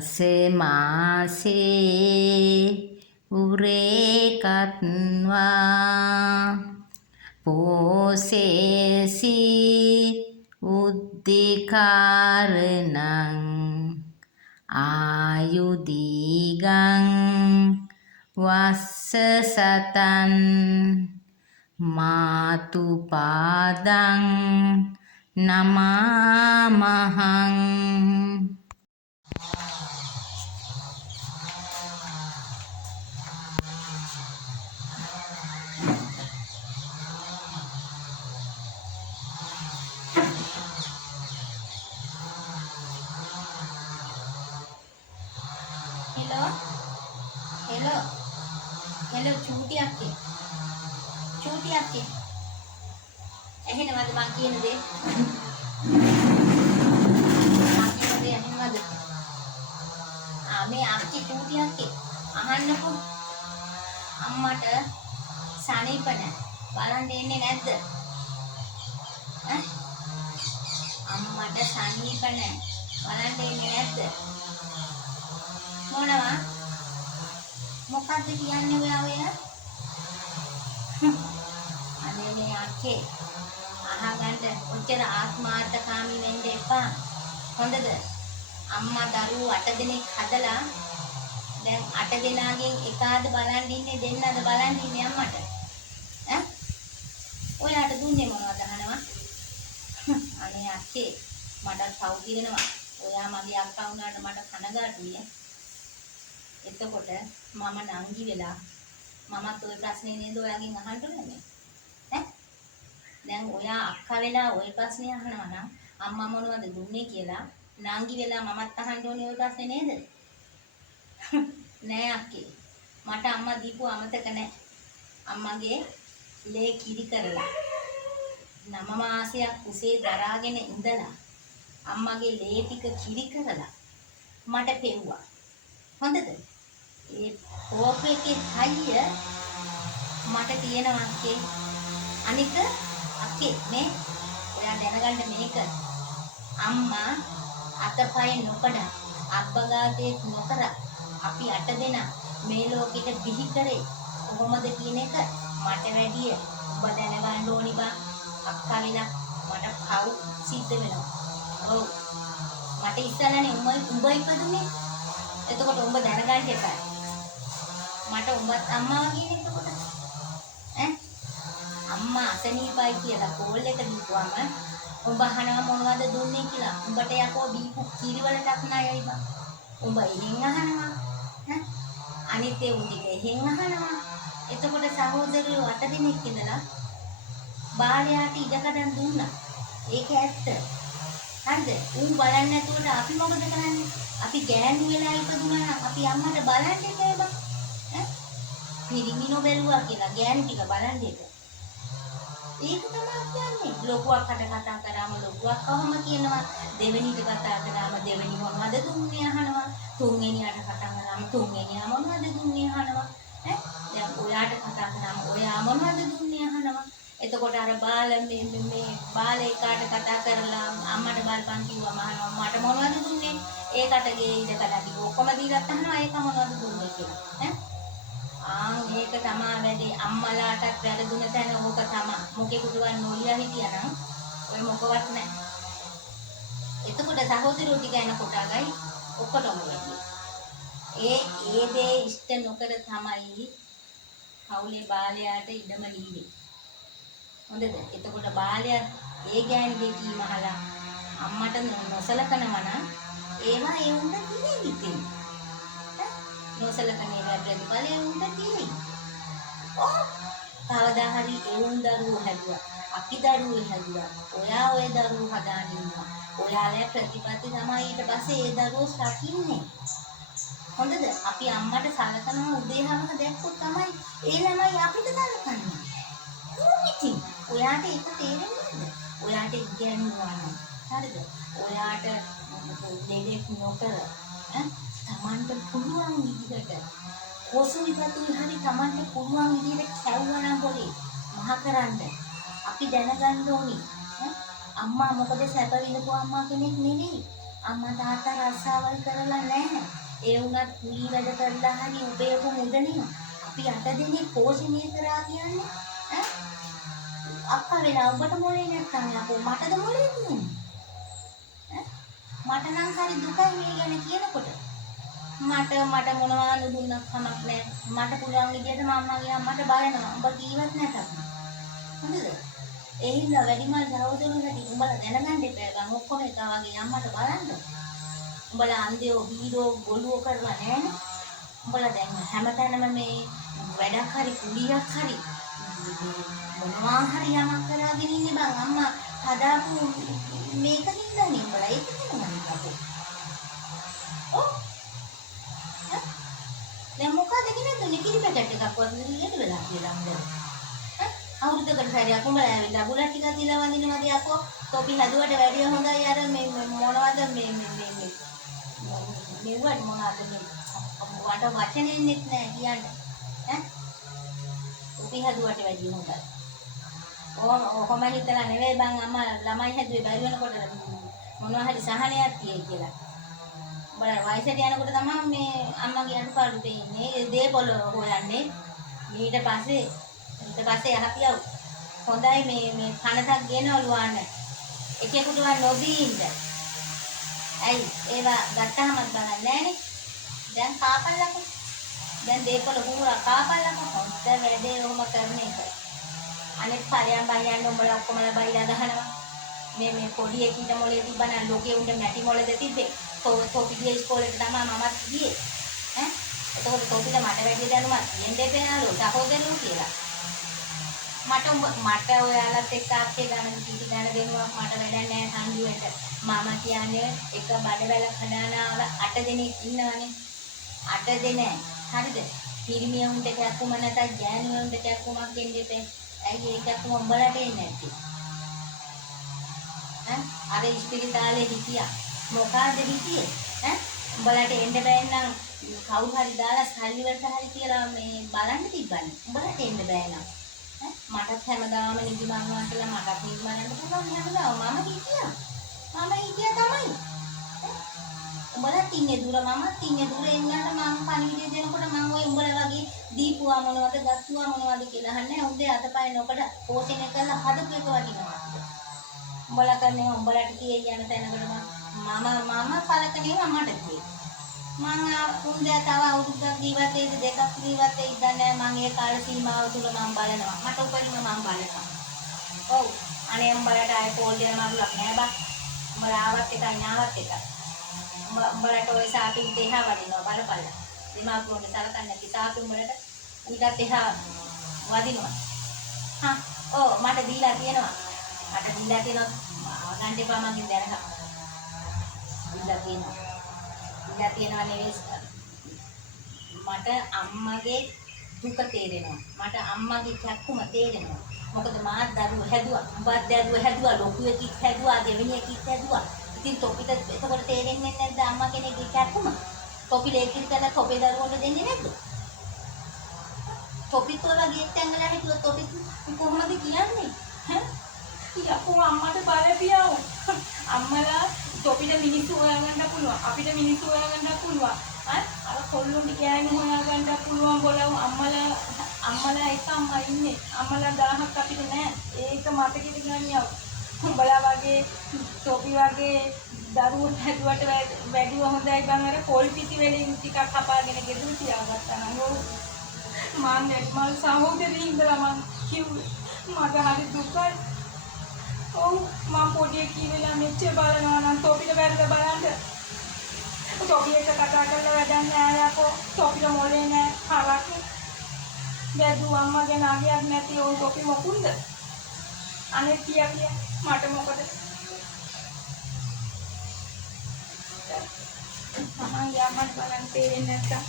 දසමාසේ උරේකත්වා පෝසේසි උද්දිකාරණං ආයුදීගං වස්ස සතන් මාතුපාදං නමාමහං. හෙලෝ චූටියක් ඇහෙනවද මං කියන දේ? ඇහෙනවද? මේ අක්කි චූටියක් අහන්නකෝ. අම්මට සනීප නැහැ. බලන්න එන්නේ නැද්ද? අම්මට සනීප නැහැ. බලන්න එන්නේ නැද්ද? මොනවා? මොකද්ද කියන්නේ ඔය? අනේ මේ අක්කේ අහගන්න ඔච්චර ආත්මාර්ථකාමී වෙන්න එපා. හොඳද? අම්මා දරුවෝ 8 දෙනෙක් හදලා දැන් 8 දෙනාගෙන් එකාද බලන් ඉන්නේ දෙන්නද බලන් ඉන්නේ අම්මට? ඔයාට දුන්නේ මොනවද අහනවා? අනේ අක්කේ මට සෞඛ්‍යනවා. ඔයා මගේ අක්කා වුණාට මට කනගාටුයි. එතකොට මම නංගි වෙලා මමත් ওই ප්‍රශ්නේ නේද ඔයාගෙන් අහන්න ඕනේ. දැන් ඔයා අක්කා වෙලා ওই ප්‍රශ්නේ අහනවා නම් අම්මා මොනවද දුන්නේ කියලා නංගි වෙලා මමත් අහන්න ඕනේ ওই ප්‍රශ්නේ නේද? නෑ අක්කේ. මට අම්මා දීපු අමතක නෑ. අම්මගේ ලේ කිරි කරලා 9 මාසයක් කුසේ දරාගෙන ඉඳලා අම්මගේ ලේ ටික කිරි කරලා මට පෙව්වා. හොඳද? ඒ කෝපයේ හයිය මට තියෙනවා අක්කේ. අනික අක්කේ මේ ඔයා දැනගන්න මේක අම්මා අතපය නොකඩ අබ්බගාතේ නොකර අපි 8 දෙනා මේ ලෝකෙට බිහි කරේ කොහොමද කියන එක මට වැඩිය ඔබ දැනගන්න ඕනි බා. අක්කා වෙලා මට කව් සිද්ධ වෙනවා. ඔව් මට ඉස්සෙල්ලානේ උඹ ඉපදුනේ. එතකොට උඹ දැනගන්න එපා. මට උඹත් අම්මා වගේ නේ එතකොට. අම්මා අසනීපයි කියලා කෝල් එක දීපුවම උඹ අහනවා මොනවද දුන්නේ කියලා. උඹට යකෝ බීපු කිරිවලටත් නයයි බා. උඹ එහෙන් අහනවා. අනිත් ඒ උන්දික එහෙන් අහනවා. එතකොට සහෝදරයෝ 8 දෙනෙක් ඉඳලා බාලයාට ඉඩකඩම් දුන්නා. ඒක ඇත්ත. හරිද? උන් බලන්නේ නැතුවට අපි මොකද කරන්නේ? අපි ගෑනු වෙලා ඉපදුනා නම් අපි අම්මට බලන්න එපා බා. පිරිමිනෝ බැලුවා කියලා ගෑනු ටික බලන්න එපා. ඒක තමයි කියන්නේ. ලොකුවක් කතා කරාම ලොකුවක් කොහොම කියනවා. දෙවෙනිට කතා කරාම දෙවෙනි මොනවද දුන්නේ අහනවා. තුන්වෙනියට කතා කරාම තුන්වෙනියා මොනවද දුන්නේ අහනවා. දැන් ඔයාට කතා කරාම ඔයා මොනවද දුන්නේ අහනවා. එතකොට අර බාල මේ බාලේ කාට කතා කරලා අම්මට බලපන් කිව්වම අහනවා මට මොනවද දුන්නේ? ඒකට ගේ ඉඳ කඩදී ඔක්කොම දීලා අහනවා ඒක මොනවද දුන්නේ කියලා. මේක තමයි වැඩි අම්මලාටත් වැරදුන තැන ඕක තමයි. මොකෙකුටවත් නොලියා හිටියානම් ඔය මොකවත් නැහැ. එතකොට සහෝදරයෝ ටික එනකොට අගයි ඔක්කොටම වෙන්නේ. ඒ දේ ඉෂ්ට නොකර තමයි කවුලේ බාලයාට ඉඩම දීන්නේ. හොඳද? එතකොට බාලයා ඒ ගෑණිගේ කීම අහලා අම්මට නොසලකනවා නම් ඒවා ඒ උන්ට තියෙන්නේ. නොසලකන ඒවා ප්‍රතිඵලය උන්ට තියෙන්නේ. කවදා හරි ඒ උන් දරුවෝ හැදුවා. අපි දරුවෝ හැදුවා. ඔයා ඔය දරුවෝ හදාගෙන ඉන්නවා. ඔයාලේ ප්‍රතිපත්ති තමයි ඊට පස්සේ ඒ දරුවෝ රකින්නේ. හොඳද? අපි අම්මට සලකනවා උදේවම දැක්කොත් තමයි ඒ ළමයි අපිට සලකන්නේ. ඉතින් ඔයාට ඒක තේරෙන්නේ නැද්ද? ඔයාට ඉගෙනුවා නම් හරිද? ඔයාට දෙයක් නොකර තමන්ට පුළුවන් විදිහට කොසු විපතුයි හරි තමන්ට පුළුවන් විදිහට කැවුවා නම් පොඩි මහකරන්න අපි දැනගන්න ඕනි. අම්මා මොකද සැප විඳපු අම්මා කෙනෙක් නෙවෙයි. අම්මා තාත්තා රස්සාවල් කරලා නැහැ. ඒ වුණත් කුලී වැඩ කරලා හරි උපයපු මුදලින් අපි 8 දෙනෙක් පෝෂණය කරා කියන්නේ ඈ අක්කා වෙලා ඔබට මොලේ නැත්තම් යකෝ මටද මොලේ තියෙන්නේ ඈ මට නම් හරි දුකයි මේ ගැන කියනකොට මට මොනවා නුදුන්නක් කමක් නැහැ මට පුළුවන් විදියට මම්මගේ අම්මට බලනවා ඔබ කීවත් නැතත් හොඳද ඒ හින්දා වැඩිමල් සහෝදරුන්ට උඹලා දැනගන්න එපා ගම් ඔක්කොම එක වගේ අම්මට බලන්න උඹලා අන්දේෝ හීරෝ ගොළුෝ කරලා නැහැනේ උඹලා දැන් හැමතැනම මේ වැඩක් හරි කුලියක් හරි මොනවා හරි යමක් කරගෙන ඉන්නේ බං අම්මා හදාපු මේක හින්දානේ උඹලා ඒක නෙමෙයි අපෝ ඔව් දැන් මොකද කියන්නේ කිරි පැකට් එකක් වගේ ඉන්න වෙලා කියලා මම අවුරුද්දකට සැරයක් උඹලා ඇවිල්ලා බුලත් ටිකක් දීලා වඳිනවද යකෝ තොපි හැදුවට වැඩිය හොඳයි අර මේ මොනවද මේ මෙව්වට මොනවද මේ වට වචනෙන්නෙත් නෑ කියන්නේ ඈ තොපි හැදුවට වැඩිය හොඳයි ඔහොම හිතලා නෙවෙයි බං අම්මා ළමයි හැදුවේ බැරි වෙනකොට මොනවා හරි සහනයක් තියෙයි කියලා උඹලා වයසට යනකොට තමයි මේ අම්මගේ අඬපාඩු දෙන්නේ දේපොළ හොයන්නේ ඊට පස්සේ යහපියව හොඳයි මේ කනටක් ගේනවලු ආන්න එකෙකුට නොදී ඉන්න. ඇයි ඒවා ගත්තාමත් බලන්නේ නැහනේ. දැන් කාපල්ලකෝ. දැන් දේපල කුමුරා කාපල්ලකෝ. හොඳ වැඩේ ඔහොම කරන එක. අනෙක් පරයන් බයයන් උඹලා ඔක්කොමලා බයිලා ගහනවා. මේ පොඩි එකීට මොලේ තිබ්බනම් ලෝකේ උන්ට මැටි මොලේද තිබ්බේ. තෝපි ගියේ ඉස්කෝලේට තමයි මමත් ගියේ. ඈ එතකොට තෝපිට මට වැඩි දැනුමක් තියෙන්න දෙපේනලු සහෝදරයෝ කියලා. මට ඔයාලත් එක්ක ආච්චි ගන්න කිසි ගන්න දෙනුවක් මට වැඩක් නැහැ සංජුවට මම කියන්නේ එක බඩවැල කඩානාව 8 දෙනෙක් ඉන්නවනේ 8 දෙනෙක් හරිද පිරිමියුන්ට කැක්කුම නැතත් ගෑනුන්ට කැක්කුමක් දෙන්න දෙපේ ඇයි ඒකත් උඹලට එන්නේ නැති අර ඉස්පිරිතාලේ හිටියා මොකද හිටියේ උඹලට එන්න බෑ නම් කවුරු හරි දාලා සල්ලි වලට හරි කියලා මේ බලන්න තිබ්බනේ උඹලට එන්න බෑ නම් මටත් හැමදාම නිදි මංවා කියලා මටත් නිදි මරන්න පුළුවන් හැමදාම මම හිටියා තමයි උඹලත් ඉන්නේ දුර මමත් ඉන්නේ දුර එන්නට මම පණිවිඩය දෙනකොට මම ඔය උඹලා වගේ දීපුවා මොනවද ගත්තුවා මොනවද කියලා අහන්නේ උන්ගේ අතපය නොකඩ පෝෂණය කරලා හදපු එක වටිනවා උඹලා කරන්නේ උඹලට කියේ යන තැනකට මම කලකනේ මමට කියේ මම උන්දේ තව අවුරුද්දක් ජීවත් වෙයිද දෙකක් ජීවත් වෙයිද නැහැ මම ඒ කාල සීමාව තුල මම බලනවා මට උපරිම මම බලනවා ඔව් අනේ උඹලට ආය කෝල් දෙන මාරුලක් නෑ බා උඹලා ආවත් එකයි නාවත් එකයි උඹලට ඔය සාපින් දෙහා වදිනවා බලපල්ල දිමාපුරුන්ට සලකන්නේ නැති සාපි උඹලට ඊටත් එහා වදිනවා හා ඔව් මට දීලා තියෙනවා ගන්න එපා මගෙන් දැනගන්න දීලා තියෙනවා නෙවෙයි මට අම්මගේ දුක තේරෙනවා මට අම්මගේ කැක්කුම තේරෙනවා මොකද මාත් දරුවෝ හැදුවා උඹත් දරුවෝ හැදුවා ලොකු එකෙක් හැදුවා දෙවෙනි එකෙක් හැදුවා ඉතින් තොපිට එතකොට තේරෙන්නේ නැද්ද අම්මා කෙනෙක්ගේ කැක්කුම තොපි ලේකින් කරලා තොපේ දරුවන්ට දෙන්නේ නැද්ද තොපිත් වගේ එක්තැන්ගලා හිටියොත් තොපිත් කොහොමද කියන්නේ යකෝ අම්මට බලපියව අම්මලා තොපිට මිනිස්සු හොයාගන්න පුළුවන් අපිට මිනිස්සු හොයාගන්න පුළුවන් අර කොල්ලොන්ට ගෑනු හොයාගන්න පුළුවන් බලව අම්මලා එක අම්මා ඉන්නේ අම්මලා 1000ක් අපිට නෑ ඒක මතකෙට ගන්නව උඹලා වගේ තොපි වගේ දරුවෝ හැදුවට වැඩිව හොඳයි බං අර පොල් පිටි වලින් ටිකක් කපාගෙන ගෙදර තියාගත්තා නම් මම මල් සහෝදරිය ඉඳලා මං කිව්වේ මගේ හරි දුකයි ඔව් මම පොඩි කීවෙලා මෙච්චර බලනවා නම් තොපිට වැරද බලන්න තොපි එක කතා කරලා වැඩක් නෑ යකෝ තොපිට මොලේ නෑ හරක් බැදු අම්මගේ නාගයක් නැති ඕ තොපි මොකුන්ද අනේ කිය මට මොකද මම යමත් බලන් තේරෙන්නේ නැත්තම්